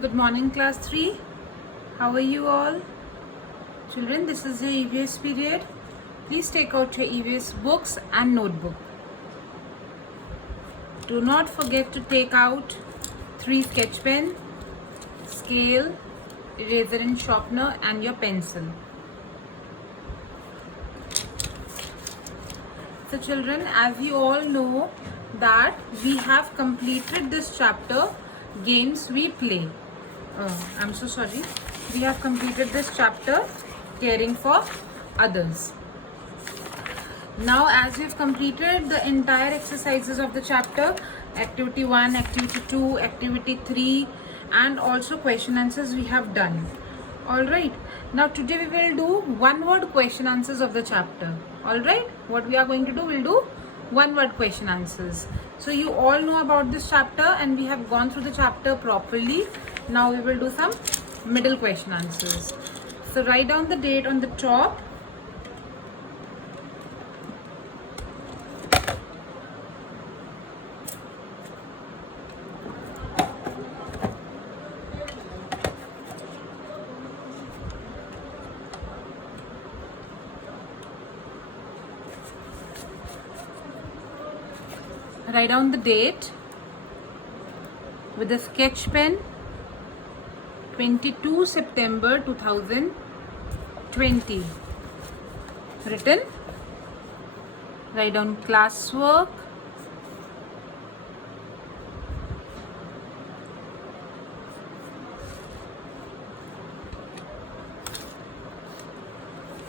Good morning, class 3. How are you all? Children, this is your EVS period. Please take out your EVS books and notebook. Do not forget to take out 3 sketch pen, scale, eraser and sharpener and your pencil. So children, as you all know that we have completed this chapter, games we play. I'm so sorry. We have completed this chapter, caring for others. Now, as we've completed the entire exercises of the chapter, activity 1, activity 2, activity 3, and also question answers we have done. Alright, now today we will do one word question answers of the chapter. Alright, what we are going to do, we'll do one word question answers. So you all know about this chapter and we have gone through the chapter properly. Now we will do some middle question answers. So write down the date on the top. Write down the date with a sketch pen. 22 September 2020. Written. Write down classwork.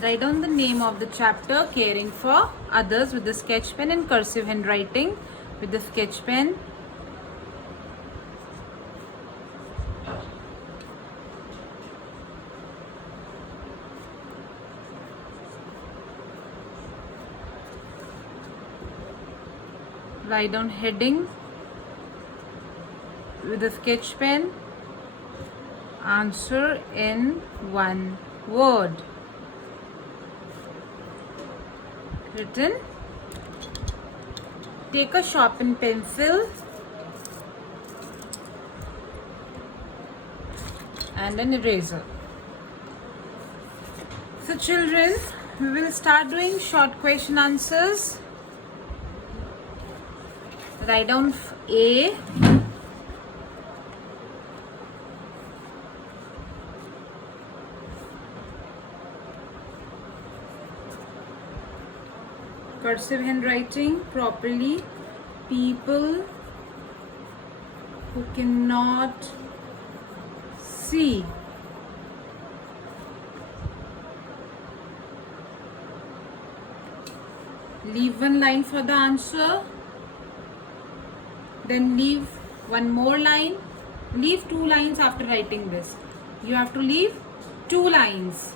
Write down the name of the chapter, caring for others, with the sketch pen in cursive handwriting with the sketch pen. Write down heading with a sketch pen. Answer in one word. Written. Take a sharpened pencil and an eraser. So children, we will start doing short question answers. Write down A. Cursive handwriting properly. People who cannot see. Leave one line for the answer. Then leave one more line. Leave 2 lines after writing this. You have to leave 2 lines.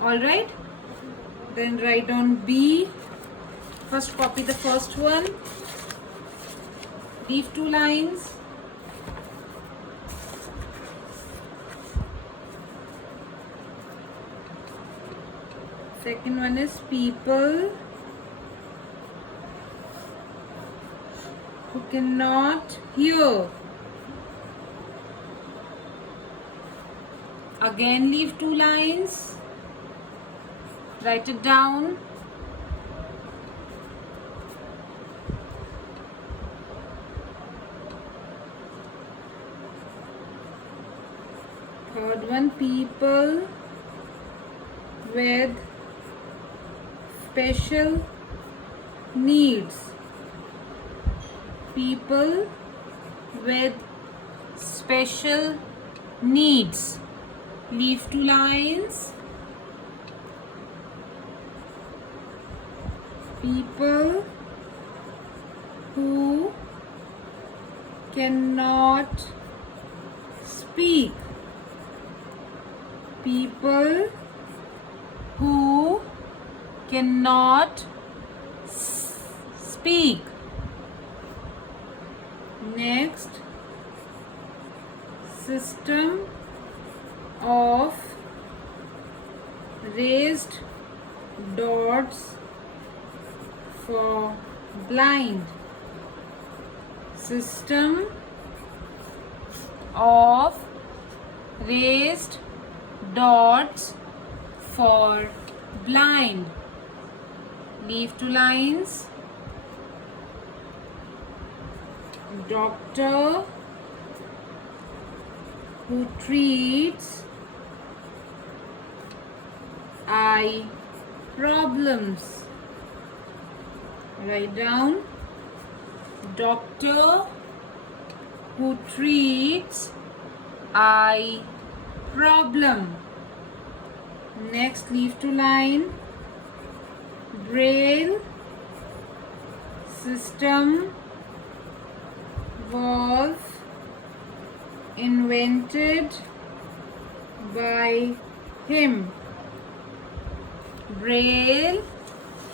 Alright? Then write down B. First copy the first one. Leave 2 lines. Second one is people who cannot hear. Again leave 2 lines. Write it down. Third one, people with special needs. People with special needs. Leave 2 lines. People who cannot speak. People who cannot speak. Next, system of raised dots for blind. System of Raised dots for blind. Leave two lines. Doctor who treats eye problems. Write down. Doctor who treats eye problem. Next, leave two line. Braille system was invented by him. Braille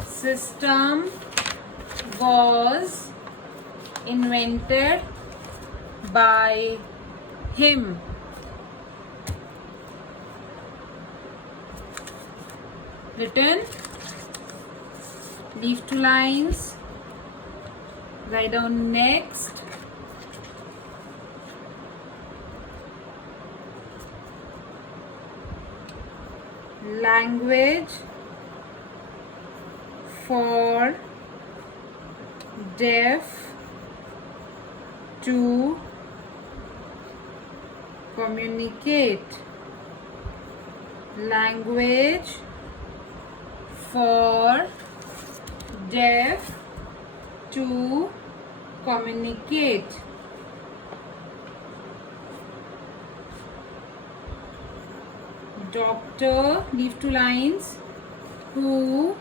system was invented by him. Written. Leave two lines. Write down next. Language for deaf to communicate. Language for deaf to communicate. Doctor, leave two lines, who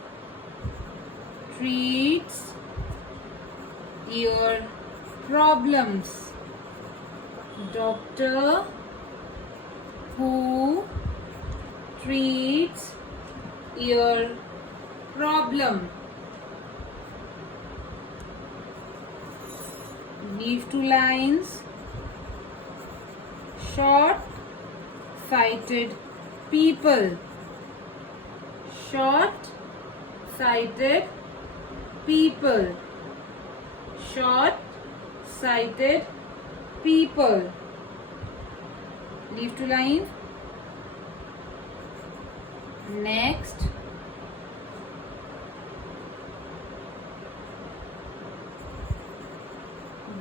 treats ear problems. Doctor who treats ear problem. Leave two lines. Short sighted people. Short sighted people. Short sighted people. Leave two lines. Next,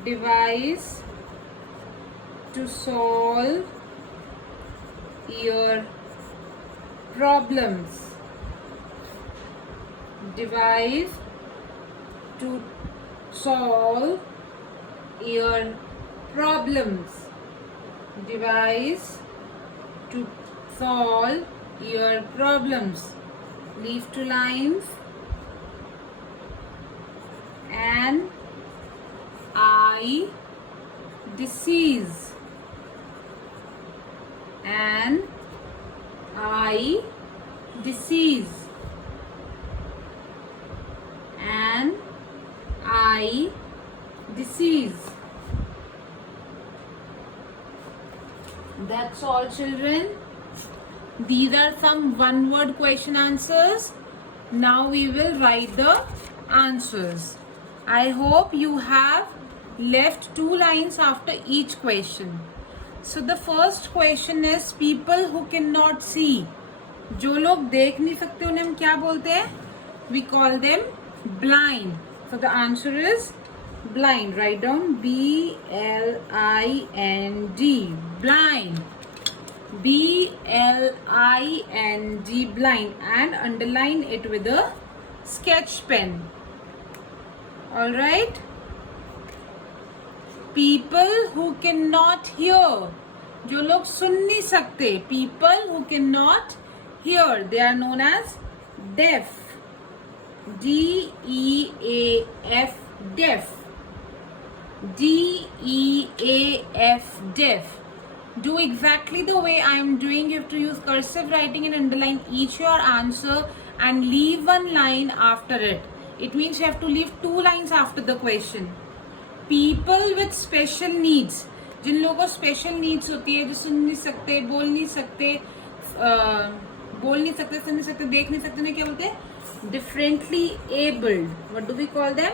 device to solve your problems. Device to solve your problems. Device to solve your problems. Leave two lines. An eye disease. An eye disease. An eye disease. That's all, children. These are some one-word question answers. Now we will write the answers. I hope you have left two lines after each question. So the first question is people who cannot see. जो लोग देख नहीं सकते उन्हें हम क्या बोलते हैं? We call them blind. So the answer is blind. Write down B-L-I-N-D. Blind. B-L-I-N-D. Blind. And underline it with a sketch pen. Alright. People who cannot hear. जो लोग सुन नहीं सकते. People who cannot hear. They are known as deaf. D-E-A-F. Deaf. D-E-A-F. Deaf. Do exactly the way I am doing. You have to use cursive writing and underline each your answer and leave one line after it. It means you have to leave two lines after the question. People with special needs. जिन लोगों को special needs होती है, जो सुन नहीं सकते, बोल नहीं सकते, सुन नहीं सकते, देख नहीं सकते, उन्हें क्या बोलते हैं? Differently abled. What do we call them?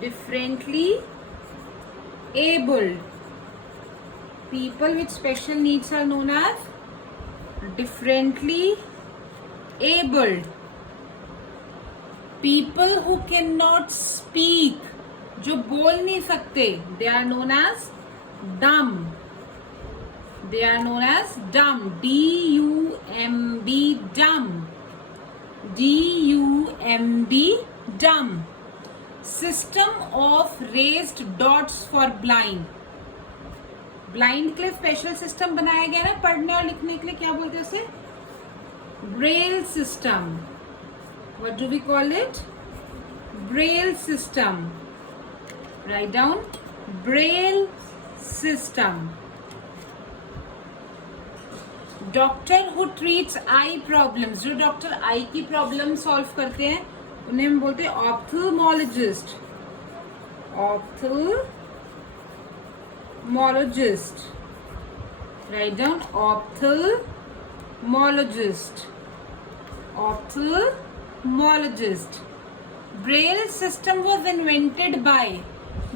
Differently abled. People with special needs are known as differently abled. People who cannot speak, जो बोल नहीं सकते, they are known as dumb. They are known as dumb. D-U-M-B, dumb. D-U-M-B, dumb. System of raised dots for blind. Blind के लिए special system बनाया गया ना पढ़ने और लिखने के लिए, क्या बोलते हैं उसे? Braille system. What do we call it? Braille system. Write down Braille system. Doctor who treats eye problems. जो डॉक्टर आई की प्रॉब्लम सॉल्व करते हैं उन्हें हम बोलते हैं ophthalmologist. Ophthalmologist. Write down ophthalmologist. Ophthalmologist. Braille system was invented by.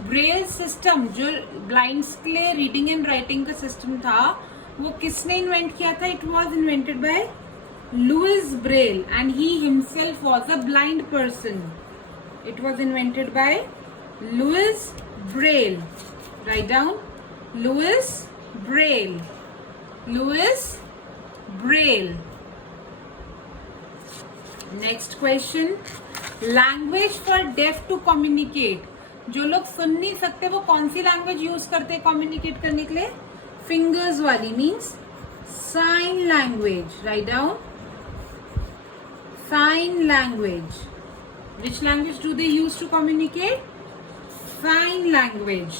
Braille system जो blinds के लिए रीडिंग एंड राइटिंग का सिस्टम था वो किसने इन्वेंट किया था? It was invented by Louis Braille and he himself was a blind person. It was invented by Louis Braille. Write down Louis Braille. Louis Braille. Next question. Language for deaf to communicate. जो लोग सुन नहीं सकते वो कौन सी language use करते हैं communicate करने के लिए? फिंगर्स वाली, means sign language. Write down sign language. Which language do they use to communicate? Sign language.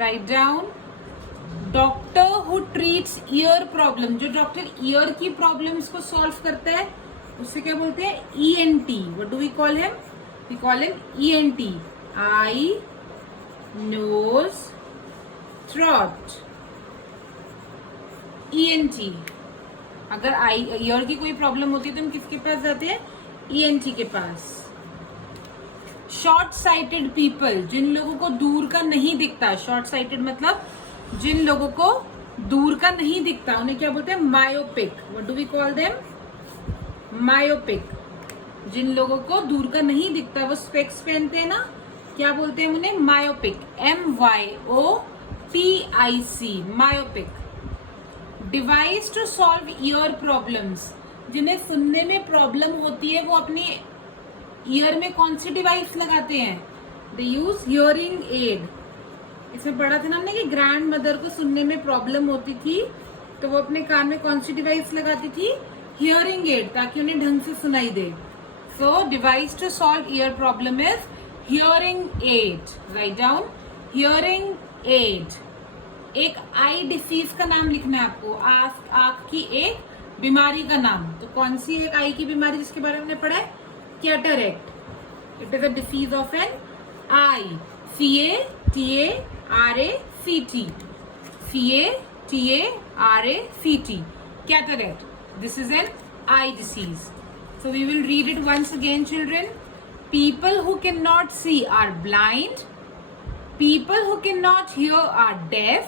Write down doctor who treats ear problem. जो डॉक्टर ईयर की प्रॉब्लम्स को सॉल्व करता है उससे क्या बोलते हैं? ENT. What do we call him? We call him ENT. Eye, nose, throat. ENT. अगर आई ईयर की कोई प्रॉब्लम होती है तो हम किसके पास जाते हैं? ENT के पास. Short sighted people. जिन लोगों को दूर का नहीं दिखता. शॉर्ट साइटेड मतलब जिन लोगों को दूर का नहीं दिखता उन्हें क्या बोलते हैं? Myopic. What do we call them? Myopic. जिन लोगों को दूर का नहीं दिखता, वो स्पेक्स पहनते हैं ना, क्या बोलते हैं उन्हें? Myopic. MYOPIC. Myopic. Device to solve ear problems. जिन्हें सुनने में प्रॉब्लम होती है वो अपने ईयर में कौन सी डिवाइस लगाते हैं? दे यूज हियरिंग एड. इसमें पढ़ा था ना हमने कि ग्रैंड मदर को सुनने में प्रॉब्लम होती थी तो वो अपने कान में कौन सी डिवाइस लगाती थी? हियरिंग एड, ताकि उन्हें ढंग से सुनाई दे. So device to solve ear problem is hearing aid. Write down hearing aid. एक आई डिसीज का नाम लिखना है आपको. आंख की एक बीमारी का नाम. तो कौन सी एक आई की बीमारी जिसके बारे में हमने पढ़ा है? Cataract. It is a disease of an eye. CATARACT. CATARACT. Cataract. This is an eye disease. So we will read it once again, children. People who cannot see are blind. People who cannot hear are deaf.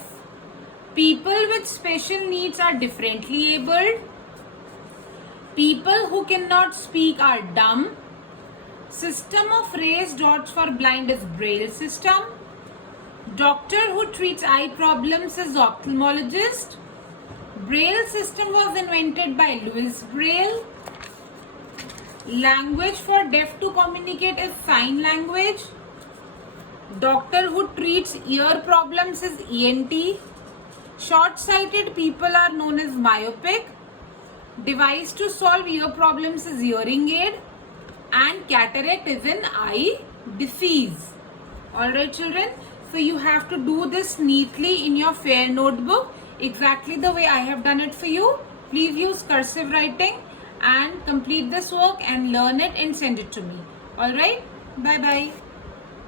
People with special needs are differently abled. People who cannot speak are dumb. System of raised dots for blind is Braille system. Doctor who treats eye problems is ophthalmologist. Braille system was invented by Louis Braille. Language for deaf to communicate is sign language. Doctor who treats ear problems is ENT. Short-sighted people are known as myopic. Device to solve ear problems is hearing aid. And cataract is an eye disease. Alright children, so you have to do this neatly in your fair notebook exactly the way I have done it for you. Please use cursive writing and complete this work and learn it and send it to me. Alright, bye bye.